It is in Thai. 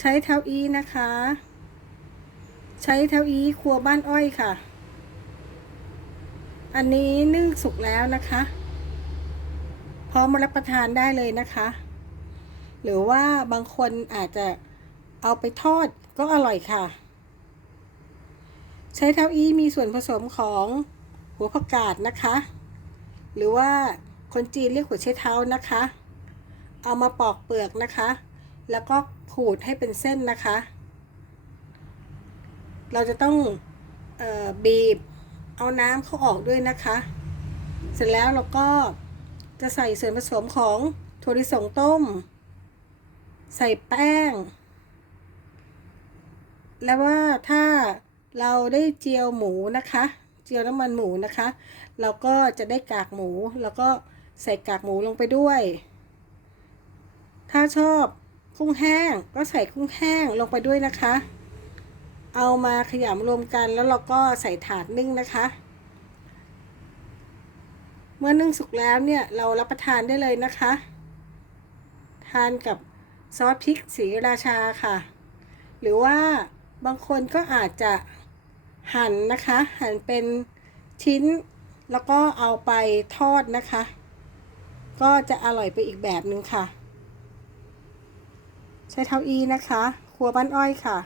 ใช้เท้าอีนะคะ ใช้เท้าอีครัวบ้านอ้อยค่ะ อันนี้นึ่งสุกแล้วนะคะ พร้อมรับประทานได้เลยนะคะ หรือว่าบางคนอาจจะเอาไปทอดก็อร่อยค่ะ ใช้เท้าอีมีส่วนผสมของหัวผักกาดนะคะ หรือว่าคนจีนเรียกหัวไชเท้านะคะ เอามาปอกเปลือกนะคะ แล้วก็ขูดให้เป็นเส้นนะคะ เราจะต้องออบีบเอาน้ำเขาออกด้วยนะคะ เสร็จแล้วเราก็จะใส่ส่วนผสมของถั่วลิสงต้ม ใส่แป้ง แล้วว่าถ้าเราได้เจียวหมูนะคะ เจียวน้ำมันหมูนะคะ เราก็จะได้กากหมู แล้วก็ใส่กากหมูลงไปด้วย ถ้าชอบ กุ้งแห้งก็ใส่กุ้งแห้งลงไปด้วยนะคะ เอามาขยำรวมกันแล้วเราก็ใส่ถาดนึ่งนะคะ เมื่อนึ่งสุกแล้วเนี่ยเรารับประทานได้เลยนะคะ ทานกับซอสพริกสีราชาค่ะ หรือว่าบางคนก็อาจจะหั่นนะคะ หั่นเป็นชิ้นแล้วก็เอาไปทอดนะคะ ก็จะอร่อยไปอีกแบบหนึ่งค่ะ ใช้เท้าอีนะคะ ครัวบ้านอ้อยค่ะ